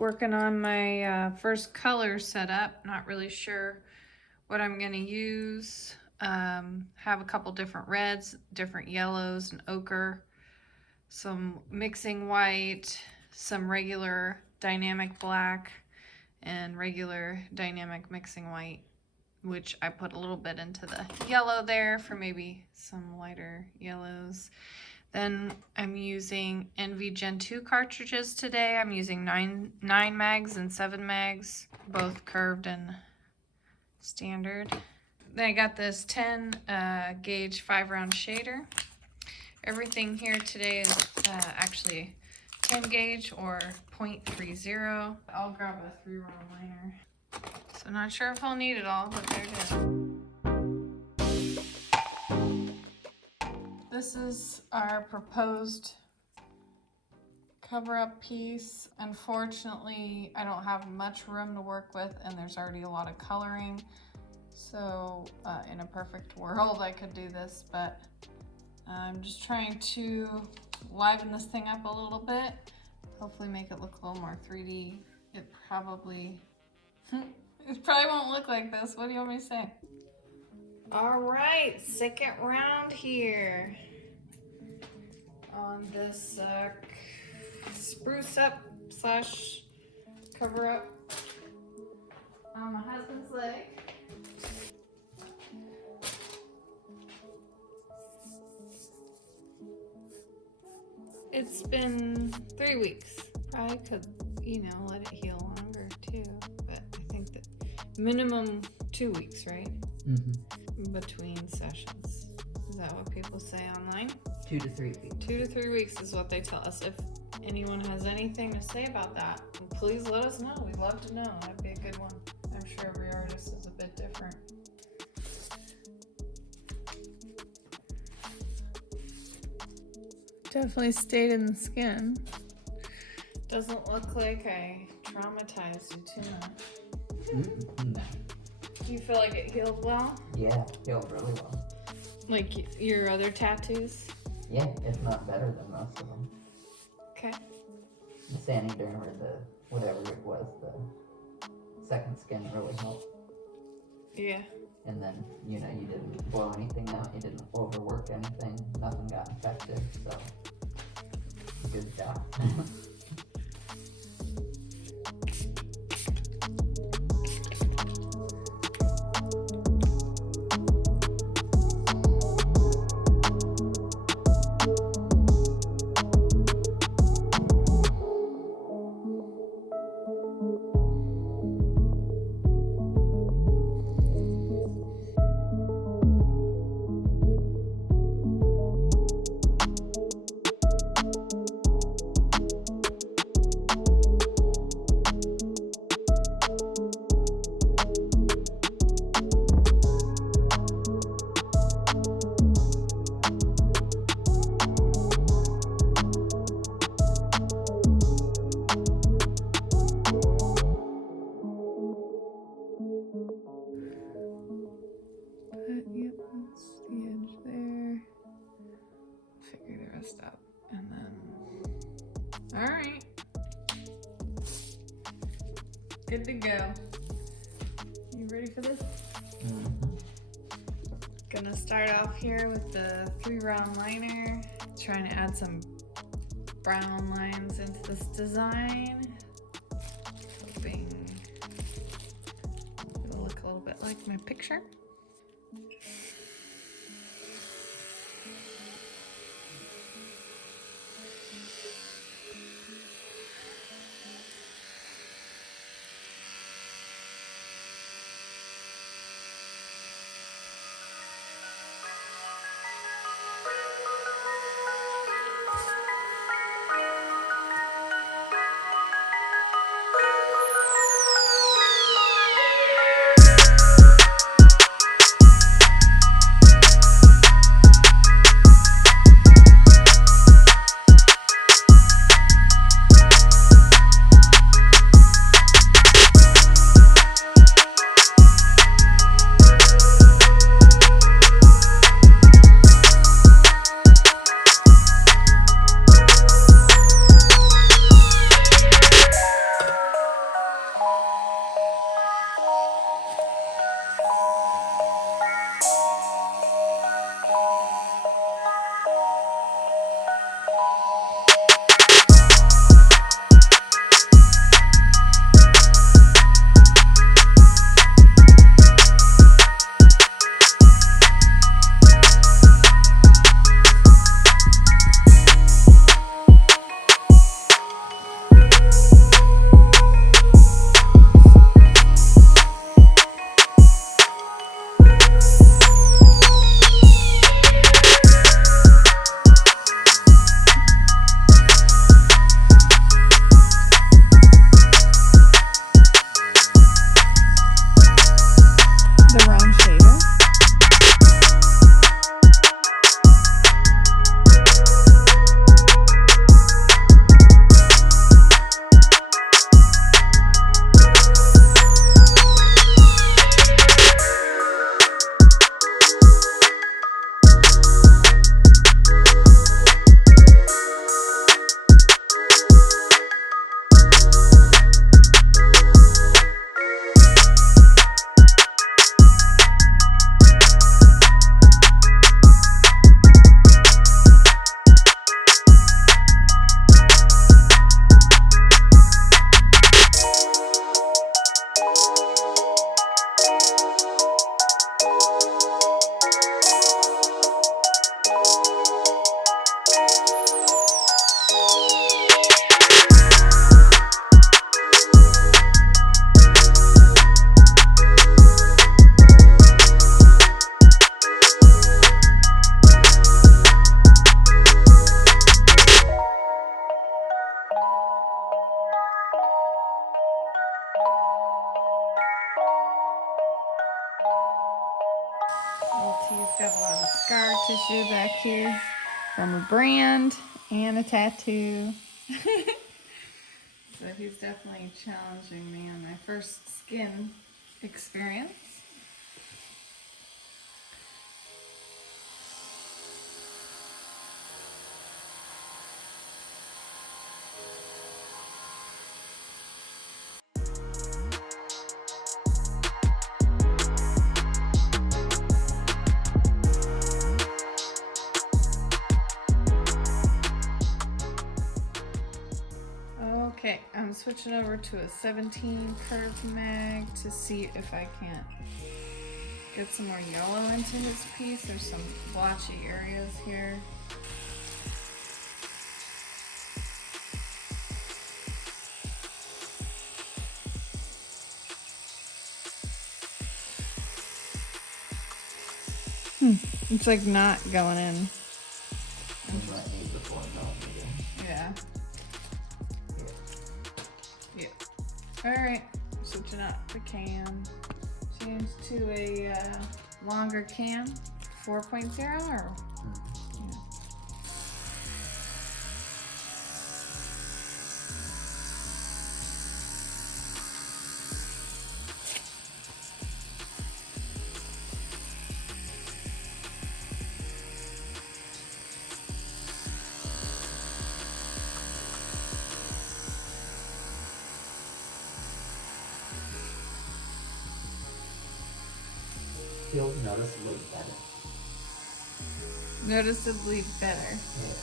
working on my first color setup. Not really sure what I'm going to use. Have a couple different reds, different yellows, and ochre. Some mixing white, some regular dynamic black, and regular dynamic mixing white, which I put a little bit into the yellow there for maybe some lighter yellows. Then I'm using NV Gen 2 cartridges today. I'm using 9 mags and 7 mags, both curved and standard. Then I got this 10 gauge 5-round shader. Everything here today is actually 10 gauge or 0.30. I'll grab a 3-round liner. So not sure if I'll need it all, but there it is. This is our proposed cover-up piece. Unfortunately, I don't have much room to work with, and there's already a lot of coloring. So in a perfect world, I could do this, but I'm just trying to liven this thing up a little bit. Hopefully make it look a little more 3D. It probably won't look like this. What do you want me to say? All right, second round here on this spruce up slash cover up on my husband's leg. It's been 3 weeks. Probably could, let it heal longer too, but I think that minimum 2 weeks, right? Mm-hmm. Between sessions. Is that what people say online? 2 to 3 weeks. 2 to 3 weeks is what they tell us. If anyone has anything to say about that, please let us know. We'd love to know. That'd be a good one. I'm sure every artist is a bit different. Definitely stayed in the skin. Doesn't look like I traumatized you too much. Mm-hmm. Do you feel like it healed well? Yeah, it healed really well. Like your other tattoos? Yeah, if not better than most of them. Okay. The Saniderm or the whatever it was, the second skin really helped. Yeah. And then, you didn't blow anything out, you didn't overwork anything, nothing got infected, so good job. Yep, that's the edge there. Figure the rest out. And then, all right. Good to go. You ready for this? Mm-hmm. Gonna start off here with the 3-round liner. Trying to add some brown lines into this design. Hoping it'll look a little bit like my picture. LT's got a lot of scar tissue back here from a brand and a tattoo. So he's definitely challenging me on my first skin experience. Okay, I'm switching over to a 17 curve mag to see if I can't get some more yellow into his piece. There's some blotchy areas here. It's like not going in. Yeah. Yeah. Alright, switching out the cam. Change to a longer cam, 4.0 or? Yeah. Feels noticeably better. Noticeably better. Yeah.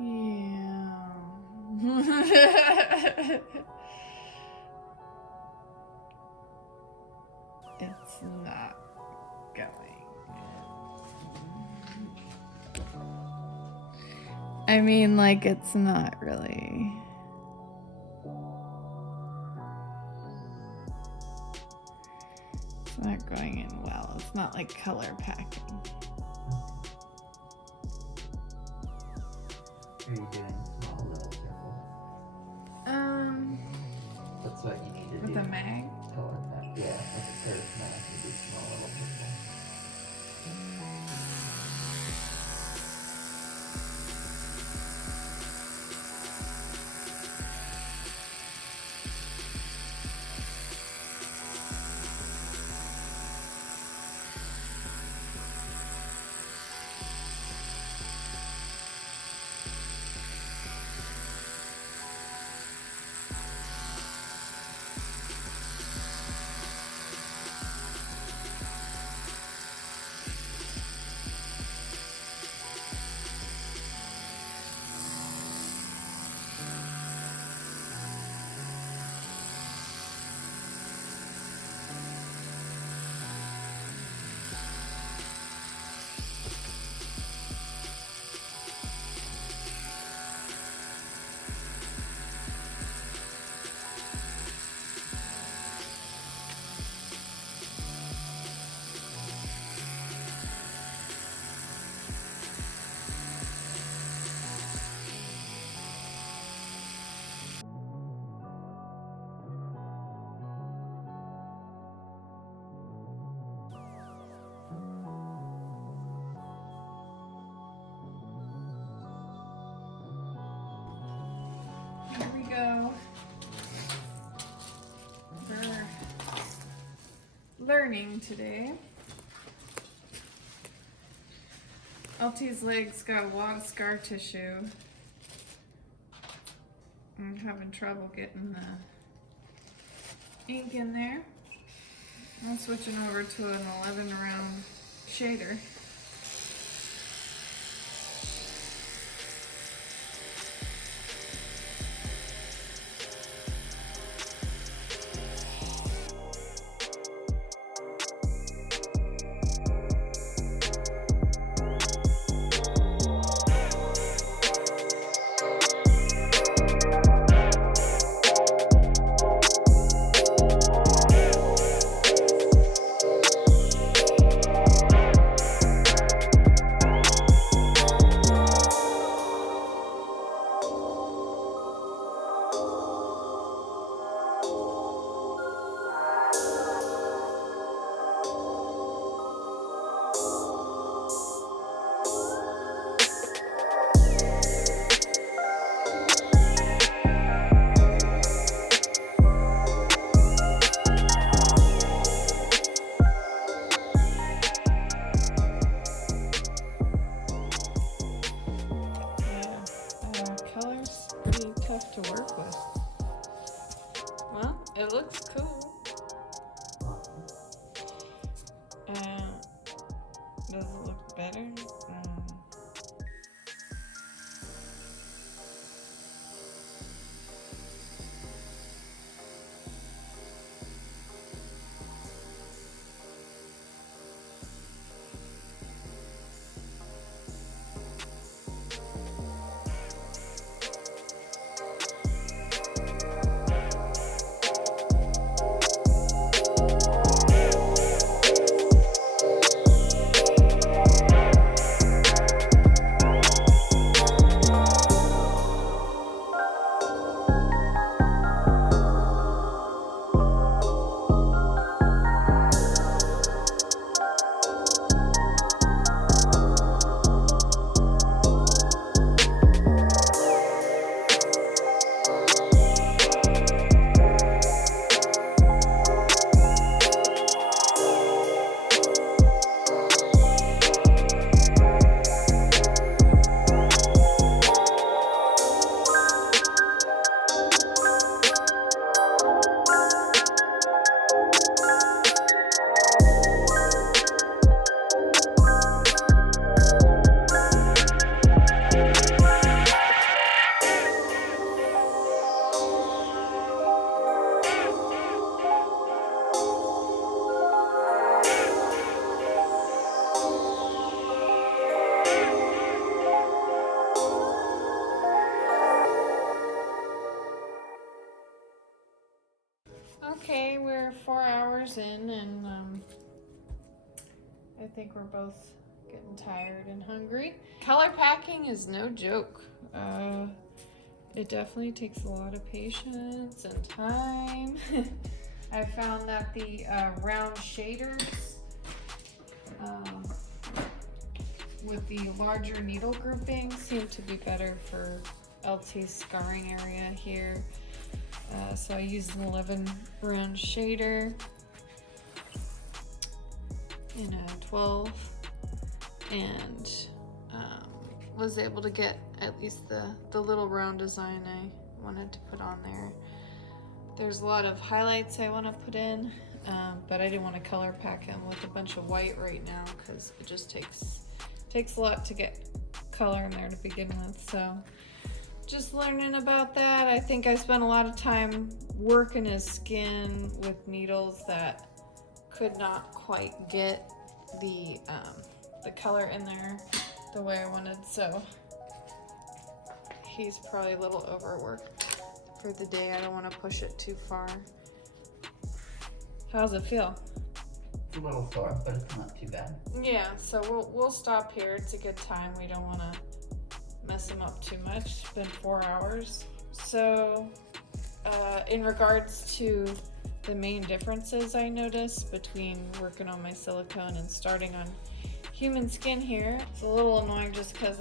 Yeah. It's not going. I mean, like, it's not really. It's not going in well. It's not like color packing. Are you doing small little circles? That's what you need to With do. a mag? Oh, with that. Yeah, with a curved mag, you do small little circles. Here we go. We're learning today. LT's legs got a lot of scar tissue. I'm having trouble getting the ink in there. I'm switching over to an 11 round shader. Color's pretty tough to work with. Well, it looks cool. Does it look better? Okay, we're 4 hours in, and I think we're both getting tired and hungry. Color packing is no joke. It definitely takes a lot of patience and time. I found that the round shaders with the larger needle groupings seem to be better for LT's scarring area here. So I used an 11 round shader in a 12 and was able to get at least the little round design I wanted to put on there. There's a lot of highlights I want to put in, but I didn't want to color pack them with a bunch of white right now because it just takes a lot to get color in there to begin with. So just learning about that. I think I spent a lot of time working his skin with needles that could not quite get the color in there the way I wanted, so he's probably a little overworked for the day. I don't want to push it too far. How's it feel? It's a little sore, but it's not too bad. Yeah, so we'll stop here. It's a good time. We don't want to mess him up too much. It's been 4 hours. So in regards to the main differences I noticed between working on my silicone and starting on human skin here, it's a little annoying just because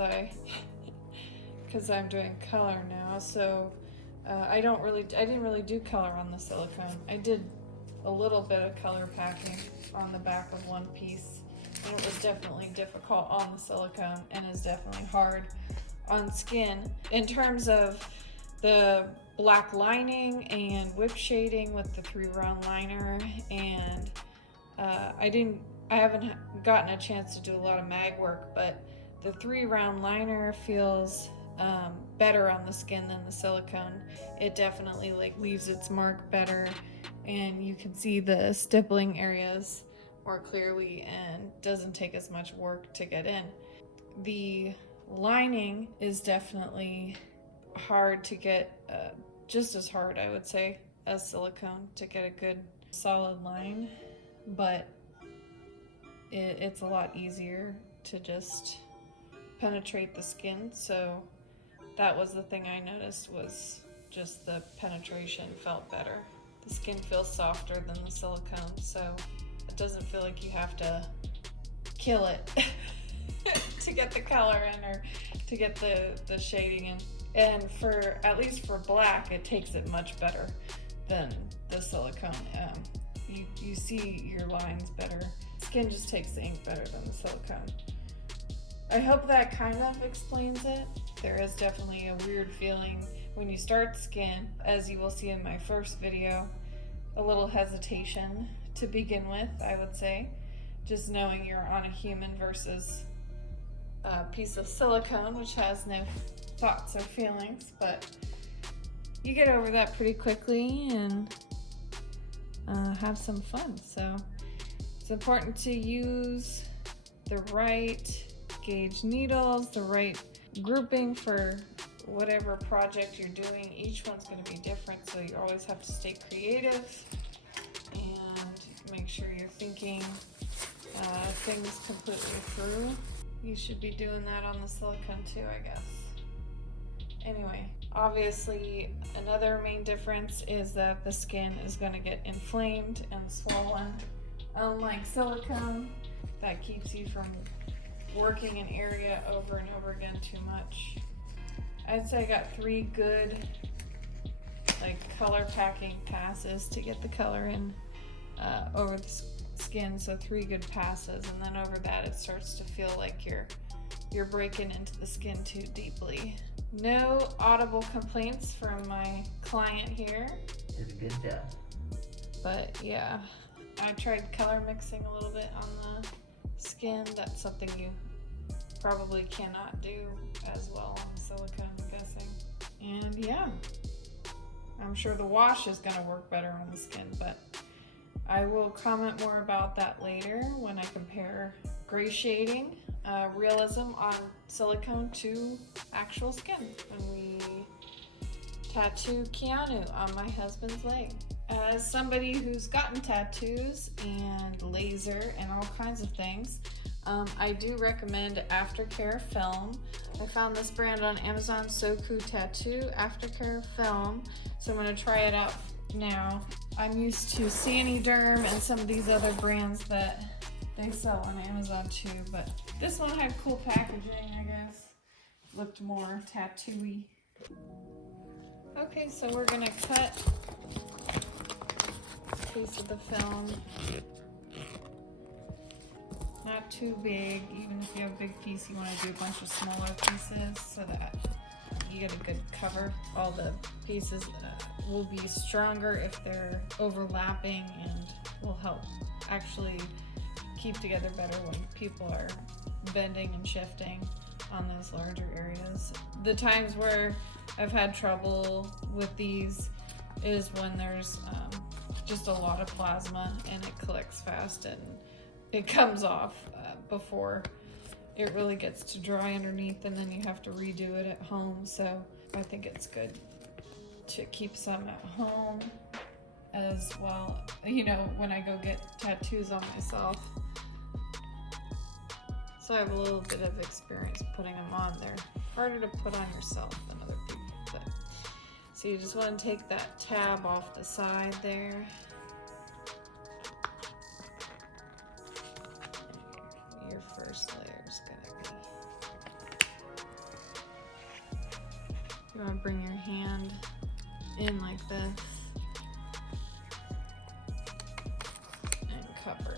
I'm doing color now. So I didn't really do color on the silicone. I did a little bit of color packing on the back of one piece, And it was definitely difficult on the silicone and is definitely hard on skin. In terms of the black lining and whip shading with the 3-round liner, and I haven't gotten a chance to do a lot of mag work, but the 3-round liner feels better on the skin than the silicone. It definitely like leaves its mark better, and you can see the stippling areas more clearly and doesn't take as much work to get in. The lining is definitely hard to get, just as hard I would say as silicone to get a good solid line, but it's a lot easier to just penetrate the skin. So that was the thing I noticed, was just the penetration felt better. The skin feels softer than the silicone, so it doesn't feel like you have to kill it to get the color in or to get the shading in. And for, at least for black, it takes it much better than the silicone. You see your lines better. Skin just takes the ink better than the silicone. I hope that kind of explains it. There is definitely a weird feeling when you start skin, as you will see in my first video, a little hesitation to begin with, I would say. Just knowing you're on a human versus a piece of silicone, which has no thoughts or feelings, but you get over that pretty quickly and have some fun. So it's important to use the right gauge needles, the right grouping for whatever project you're doing. Each one's going to be different, so you always have to stay creative and make sure you're thinking things completely through. You should be doing that on the silicone too, I guess. Anyway, obviously another main difference is that the skin is going to get inflamed and swollen. Unlike silicone, that keeps you from working an area over and over again too much. I'd say I got 3 good like color packing passes to get the color in over the skin, so 3 good passes, and then over that it starts to feel like you're breaking into the skin too deeply. No audible complaints from my client here. Did a good job. But yeah, I tried color mixing a little bit on the skin. That's something you probably cannot do as well on silicone, I'm guessing. And yeah, I'm sure the wash is gonna work better on the skin, but I will comment more about that later when I compare gray shading, realism on silicone to actual skin when we tattoo Keanu on my husband's leg. As somebody who's gotten tattoos and laser and all kinds of things, I do recommend aftercare film. I found this brand on Amazon, Soku Tattoo Aftercare Film, so I'm going to try it out now. I'm used to Saniderm and some of these other brands that they sell on Amazon too, but this one had cool packaging, I guess. Looked more tattoo-y. Okay, so we're going to cut a piece of the film. Not too big. Even if you have a big piece, you want to do a bunch of smaller pieces so that you get a good cover. All the pieces will be stronger if they're overlapping and will help actually keep together better when people are bending and shifting on those larger areas. The times where I've had trouble with these is when there's just a lot of plasma and it collects fast and it comes off before it really gets to dry underneath, and then you have to redo it at home. So I think it's good to keep some at home as well, you know, when I go get tattoos on myself. So I have a little bit of experience putting them on. They're harder to put on yourself than other people. But so you just want to take that tab off the side there. Your first layer is gonna be. You want to bring your hand in like this and cover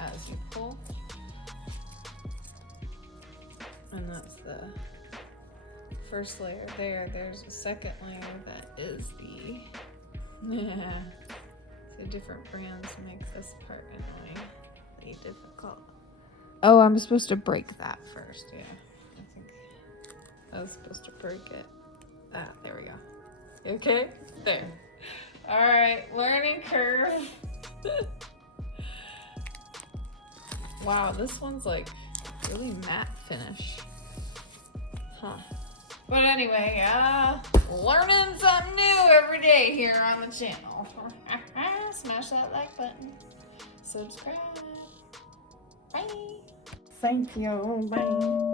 as you pull. And that's the first layer there. There's a second layer that is the, so different brands make this part annoyingly difficult. Oh, I'm supposed to break that first, yeah. I think I was supposed to break it. Ah, there we go. Okay, there. All right, learning curve. Wow, this one's like really matte finish. Huh. But anyway, learning something new every day here on the channel. Smash that like button. Subscribe. Bye. Thank you. Bye.